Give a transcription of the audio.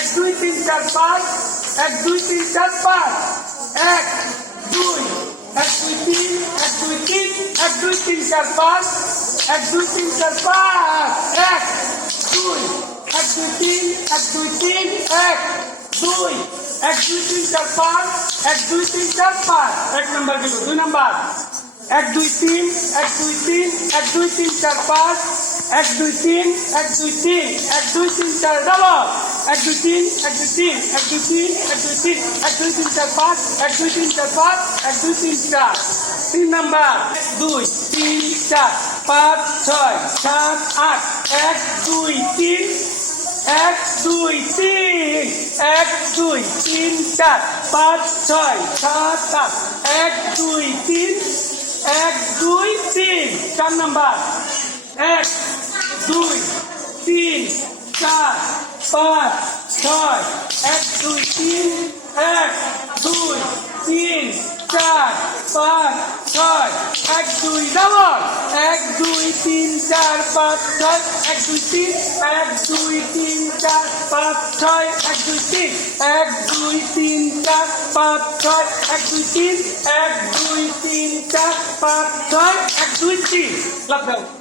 এক দুই তিন চার পাঁচ এক দুই তিন চার পাঁচ এক দুই এক দুই তিন এক দুই তিন এক দুই তিন চার পাঁচ এক দুই তিন চার পাঁচ এক দুই এক দুই তিন এক দুই তিন এক দুই এক দুই তিন চার পাঁচ এক দুই তিন চার পাঁচ এক নম্বর দিব দুই নম্বর এক দুই তিন এক দুই তিন এক দুই তিন চার পাঁচ এক দুই তিন এক দুই তিন এক দুই তিন চার ডাবল এক দুই তিন এক দুই তিন এক দুই তিন এক দুই তিন এক দুই তিন চার পাঁচ এক দুই তিন চার পাঁচ এক দুই তিন চার তিন নাম্বার দুই তিন চার পাঁচ ছয় সাত আট এক দুই তিন এক দুই তিন এক দুই তিন চার পাঁচ ছয় সাত আট এক দুই তিন এক দুই তিন চার নাম্বার এক দুই তিন চার পাঁচ ছয় এক দুই তিন এক দুই তিন চার পাঁচ ছয় এক দুই ডাবল এক দুই তিন চার পাঁচ ছয় এক দুই তিন এক দুই তিন চার পাঁচ ছয় এক দুই তিন এক দুই তিন চার পাঁচ ছয় এক দুই তিন এক দুই তিন চার পাঁচ ছয় এক দুই তিন লাভ দাও।